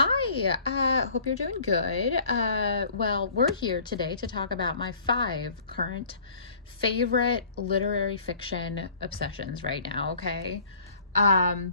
Hi, hope you're doing good. Well, we're here today to talk about my 5 current favorite literary fiction obsessions right now, okay? Um,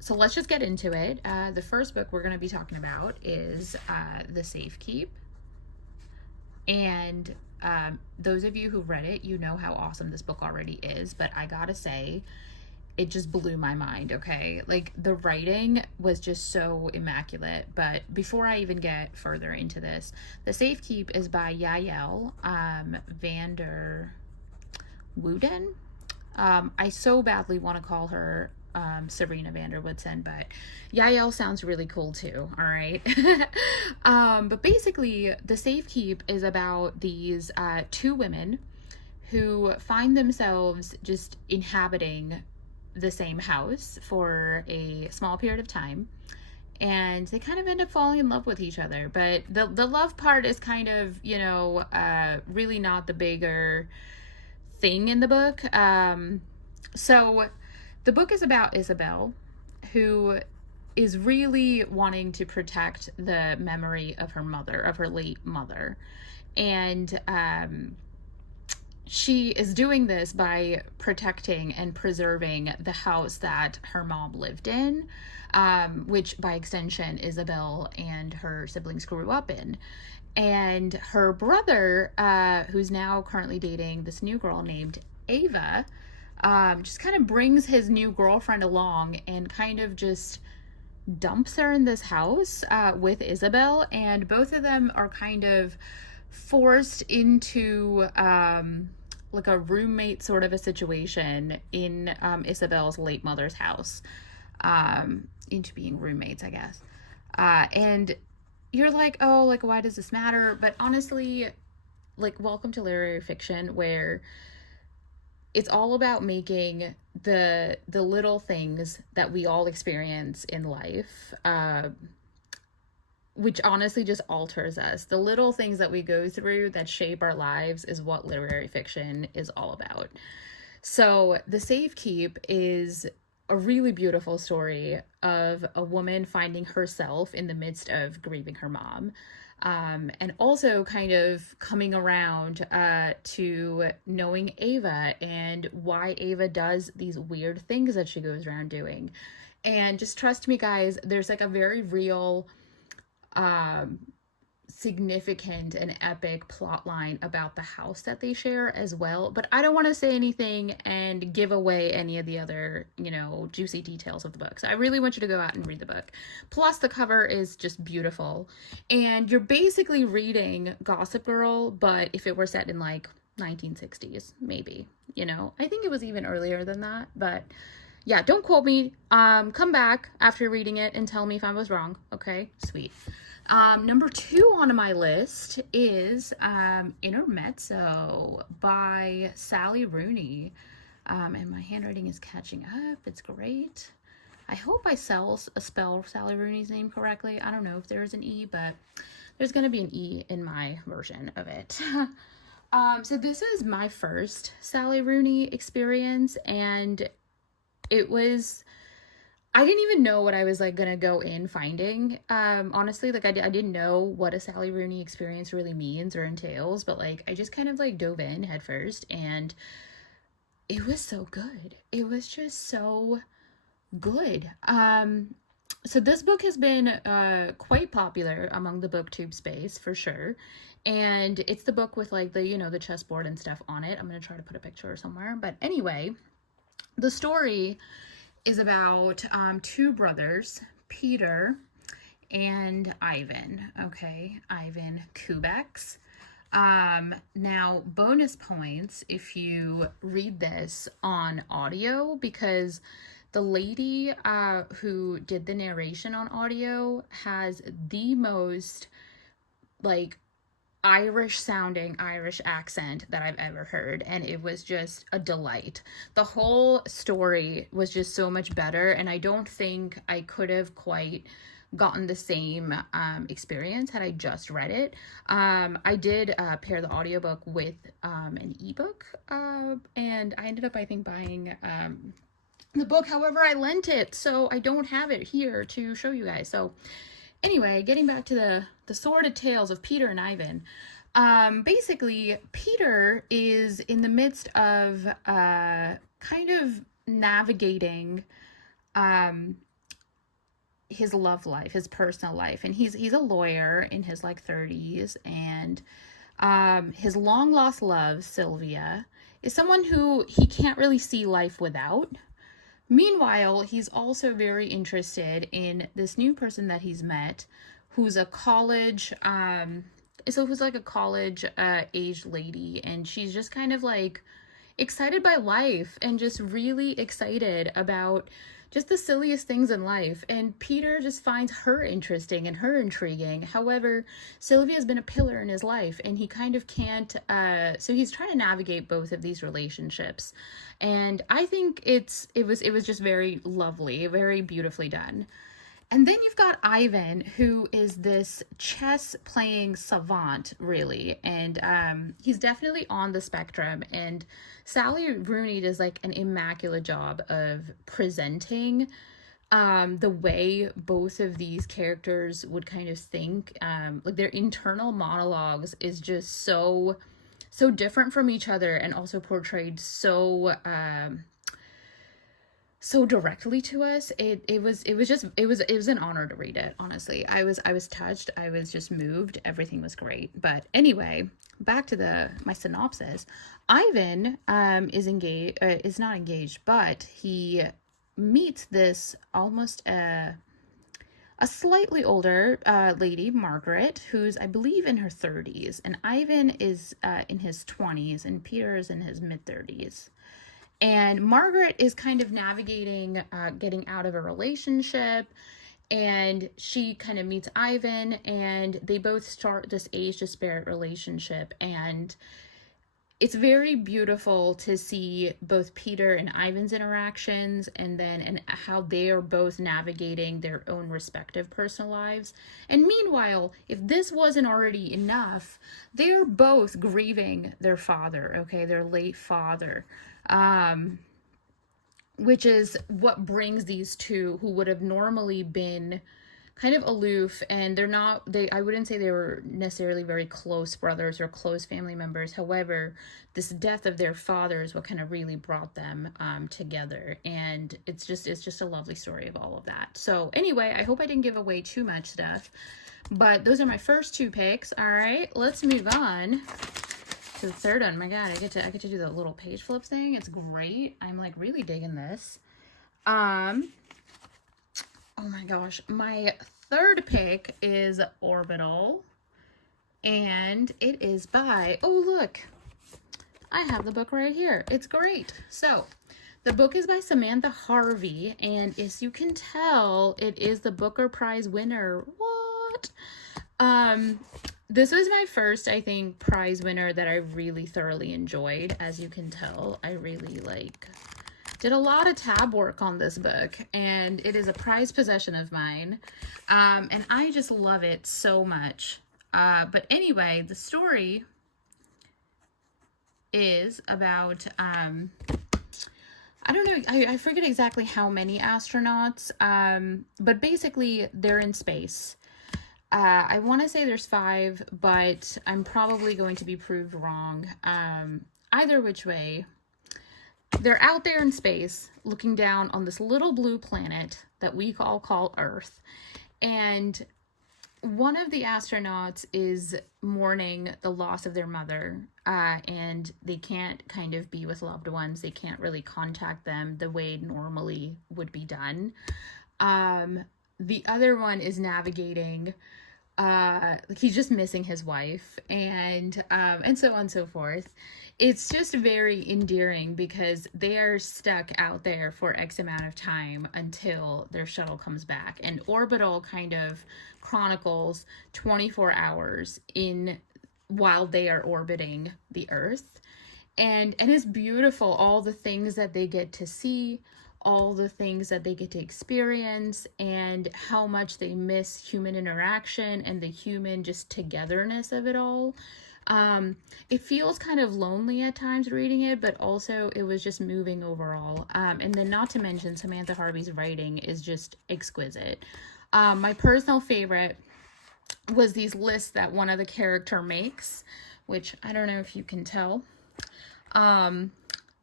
so let's just get into it. The first book we're going to be talking about is The Safekeep. And those of you who read it, you know how awesome this book already is, but I gotta say, it just blew my mind, okay? Like, the writing was just so immaculate. But before I even get further into this, The Safekeep is by Yael Vander Wouden. I so badly want to call her Sabrina Vanderwoodson, but Yael sounds really cool too, all right? But basically, The Safekeep is about these 2 women who find themselves just inhabiting the same house for a small period of time, and they kind of end up falling in love with each other. But the love part is kind of, really not the bigger thing in the book. So the book is about Isabel, who is really wanting to protect the memory of her mother, of her late mother. And she is doing this by protecting and preserving the house that her mom lived in, which by extension Isabel and her siblings grew up in. And her brother, who's now currently dating this new girl named Ava, just kind of brings his new girlfriend along and kind of just dumps her in this house with Isabel. And both of them are kind of forced into like a roommate sort of a situation in Isabel's late mother's house, into being roommates, I guess. And you're like, oh, like, why does this matter? But honestly, like, welcome to literary fiction, where it's all about making the little things that we all experience in life, which honestly just alters us. The little things that we go through that shape our lives is what literary fiction is all about. So The Safekeep is a really beautiful story of a woman finding herself in the midst of grieving her mom. And also kind of coming around to knowing Ava and why Ava does these weird things that she goes around doing. And just trust me, guys, there's like a very real, significant and epic plot line about the house that they share as well. But I don't want to say anything and give away any of the other, juicy details of the book. So I really want you to go out and read the book. Plus, the cover is just beautiful. And you're basically reading Gossip Girl, but if it were set in like 1960s, maybe, I think it was even earlier than that, but yeah, don't quote me. Come back after reading it and tell me if I was wrong. Okay, sweet. Number 2 on my list is Intermezzo by Sally Rooney. And my handwriting is catching up. It's great. I hope I spell Sally Rooney's name correctly. I don't know if there's an E, but there's going to be an E in my version of it. So this is my first Sally Rooney experience, and I didn't even know what I was like gonna go in finding. Honestly, like I didn't know what a Sally Rooney experience really means or entails, but like I just kind of like dove in head first, and it was so good. It was just so good. So this book has been quite popular among the booktube space for sure, and it's the book with like the chessboard and stuff on it. I'm gonna try to put a picture somewhere, but anyway, the story is about 2 brothers, Peter and Ivan. Okay, Ivan Kubeks. Now, bonus points if you read this on audio, because the lady who did the narration on audio has the most like Irish sounding Irish accent that I've ever heard, and it was just a delight. The whole story was just so much better, and I don't think I could have quite gotten the same experience had I just read it. I did pair the audiobook with an ebook, and I ended up, I think, buying the book. However, I lent it, so I don't have it here to show you guys. So Anyway, getting back to the sordid tales of Peter and Ivan. Basically, Peter is in the midst of kind of navigating um, his love life, his personal life, and he's a lawyer in his like 30s, and his long lost love, Sylvia, is someone who he can't really see life without. Meanwhile, he's also very interested in this new person that he's met, who's a college, who's like a college aged lady, and she's just kind of like excited by life and just really excited about just the silliest things in life. And Peter just finds her interesting and her intriguing. However, Sylvia's been a pillar in his life, and he kind of can't, so he's trying to navigate both of these relationships. And I think it was just very lovely, very beautifully done. And then you've got Ivan, who is this chess playing savant, really. And he's definitely on the spectrum. And Sally Rooney does like an immaculate job of presenting the way both of these characters would kind of think. Like their internal monologues is just so different from each other, and also portrayed so directly to us. It was an honor to read it. Honestly, I was touched. I was just moved. Everything was great. But anyway, back to my synopsis. Ivan is not engaged, but he meets this almost a slightly older lady, Margaret, who's I believe in her 30s, and Ivan is in his 20s, and Peter is in his mid 30s. And Margaret is kind of navigating getting out of a relationship, and she kind of meets Ivan, and they both start this age disparate relationship. And it's very beautiful to see both Peter and Ivan's interactions, and how they are both navigating their own respective personal lives. And meanwhile, if this wasn't already enough, they're both grieving their father, okay, their late father. Which is what brings these two, who would have normally been kind of aloof, and I wouldn't say they were necessarily very close brothers or close family members. However, this death of their father is what kind of really brought them together, and it's just a lovely story of all of that. So anyway, I hope I didn't give away too much stuff, but those are my first two picks. All right, let's move on to the third one. My God, I get to do the little page flip thing. It's great. I'm like really digging this. Oh my gosh, my third pick is Orbital, and it is by, oh look, I have the book right here. It's great. So the book is by Samantha Harvey, and as you can tell, it is the Booker Prize winner. What? This was my first, I think, prize winner that I really thoroughly enjoyed. As you can tell, I really did a lot of tab work on this book, and it is a prized possession of mine. And I just love it so much. But anyway, the story is about, I don't know, I forget exactly how many astronauts, but basically they're in space. I want to say there's 5, but I'm probably going to be proved wrong. Either which way, they're out there in space looking down on this little blue planet that we all call Earth. And one of the astronauts is mourning the loss of their mother, and they can't kind of be with loved ones. They can't really contact them the way normally would be done. The other one is navigating, he's just missing his wife, and so on and so forth. It's just very endearing because they are stuck out there for X amount of time until their shuttle comes back. And Orbital kind of chronicles 24 hours while they are orbiting the Earth. And it's beautiful, all the things that they get to see, all the things that they get to experience, and how much they miss human interaction and the human just togetherness of it all. It feels kind of lonely at times reading it, but also it was just moving overall. And then not to mention Samantha Harvey's writing is just exquisite. My personal favorite was these lists that one of the character makes, which I don't know if you can tell.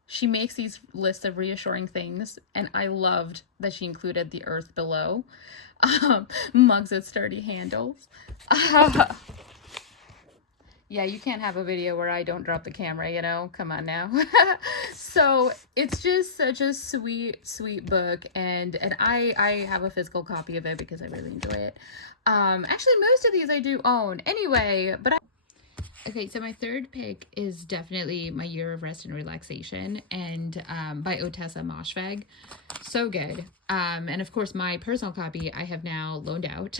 She makes these lists of reassuring things, and I loved that she included the earth below, mugs with sturdy handles. Yeah, you can't have a video where I don't drop the camera, you know? Come on now. So it's just such a sweet, sweet book, and I have a physical copy of it because I really enjoy it. Actually, most of these I do own. Anyway, okay, so my third pick is definitely My Year of Rest and Relaxation, and by Otessa Moshfegh. So good. And of course, my personal copy I have now loaned out.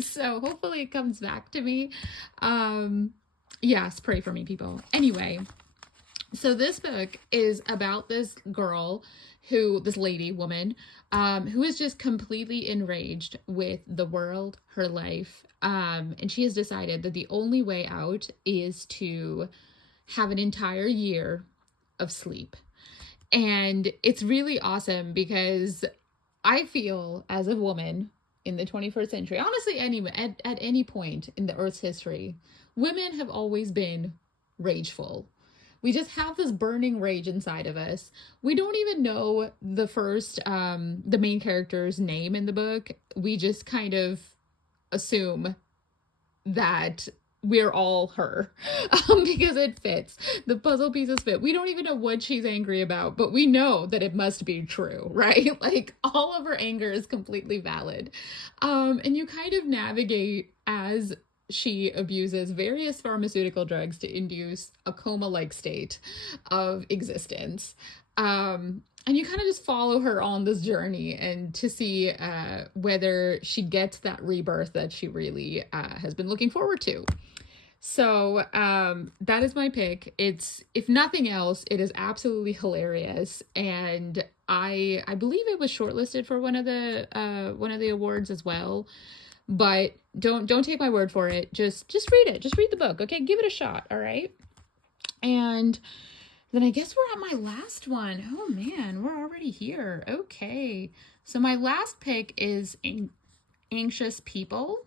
So hopefully it comes back to me. Yes, pray for me, people. Anyway, so this book is about this girl this woman, who is just completely enraged with the world, her life. And she has decided that the only way out is to have an entire year of sleep. And it's really awesome because I feel as a woman in the 21st century, honestly, at any point in the Earth's history, women have always been rageful. We just have this burning rage inside of us. We don't even know the main character's name in the book. We just kind of assume that we're all her because it fits. The puzzle pieces fit. We don't even know what she's angry about, but we know that it must be true, right? Like, all of her anger is completely valid. And you kind of navigate as she abuses various pharmaceutical drugs to induce a coma-like state of existence. And you kind of just follow her on this journey and to see whether she gets that rebirth that she really has been looking forward to. So that is my pick. If nothing else, it is absolutely hilarious, and I believe it was shortlisted for one of the awards as well. But don't take my word for it. Just read it. Just read the book. Okay, give it a shot. All right. And then I guess we're at my last one. Oh man, we're already here. Okay. So my last pick is Anxious People,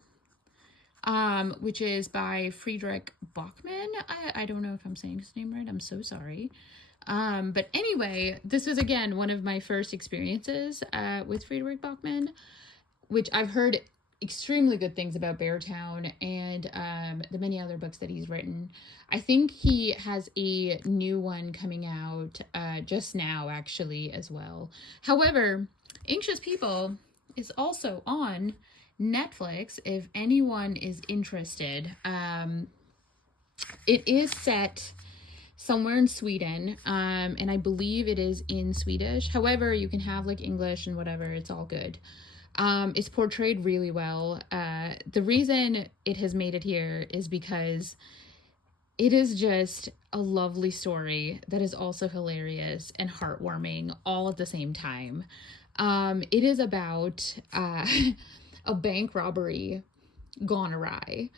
which is by Fredrik Backman. I don't know if I'm saying his name right. I'm so sorry. But anyway, this was again one of my first experiences with Fredrik Backman, which I've heard extremely good things about Beartown and the many other books that he's written. I think he has a new one coming out just now, actually, as well. However, Anxious People is also on Netflix if anyone is interested. It is set somewhere in Sweden, and I believe it is in Swedish. However, you can have like English and whatever, it's all good. It's portrayed really well. The reason it has made it here is because it is just a lovely story that is also hilarious and heartwarming all at the same time. It is about a bank robbery gone awry.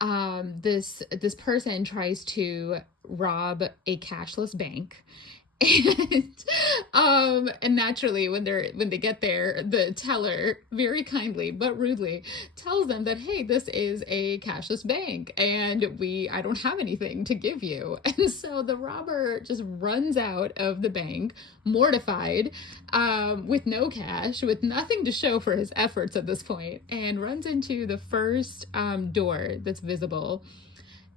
This person tries to rob a cashless bank. And naturally when they get there, the teller very kindly but rudely tells them that, hey, this is a cashless bank and I don't have anything to give you. And so the robber just runs out of the bank mortified, with no cash, with nothing to show for his efforts at this point, and runs into the first door that's visible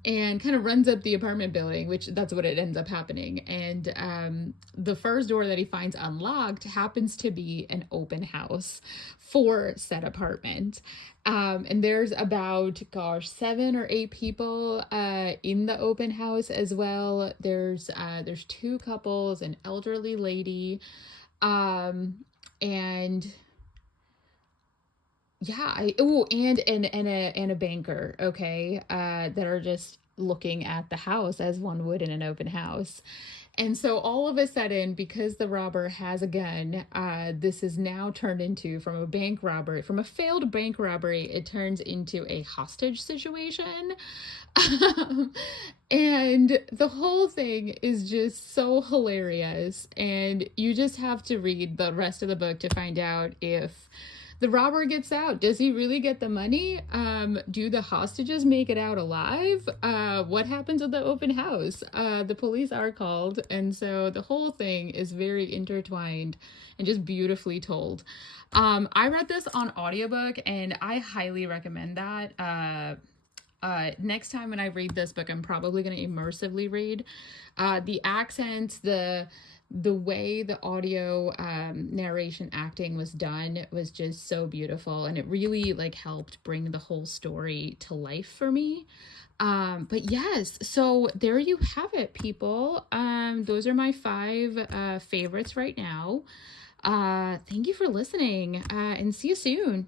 and kind of runs up the apartment building, which that's what it ends up happening. And the first door that he finds unlocked happens to be an open house for said apartment. And there's about, 7 or 8 people in the open house as well. There's 2 couples, an elderly lady, and yeah, and a banker, okay, that are just looking at the house as one would in an open house. And so all of a sudden, because the robber has a gun, this is now turned into, from a failed bank robbery, it turns into a hostage situation. And the whole thing is just so hilarious. And you just have to read the rest of the book to find out if The robber gets out. Does he really get the money? Do the hostages make it out alive? What happens at the open house? The police are called, and so the whole thing is very intertwined and just beautifully told. I read this on audiobook, and I highly recommend that. Next time when I read this book, I'm probably going to immersively read. The accents, the way the audio narration acting was done was just so beautiful, and it really like helped bring the whole story to life for me. But yes, so there you have it, people. Those are my 5 favorites right now. Thank you for listening, and see you soon.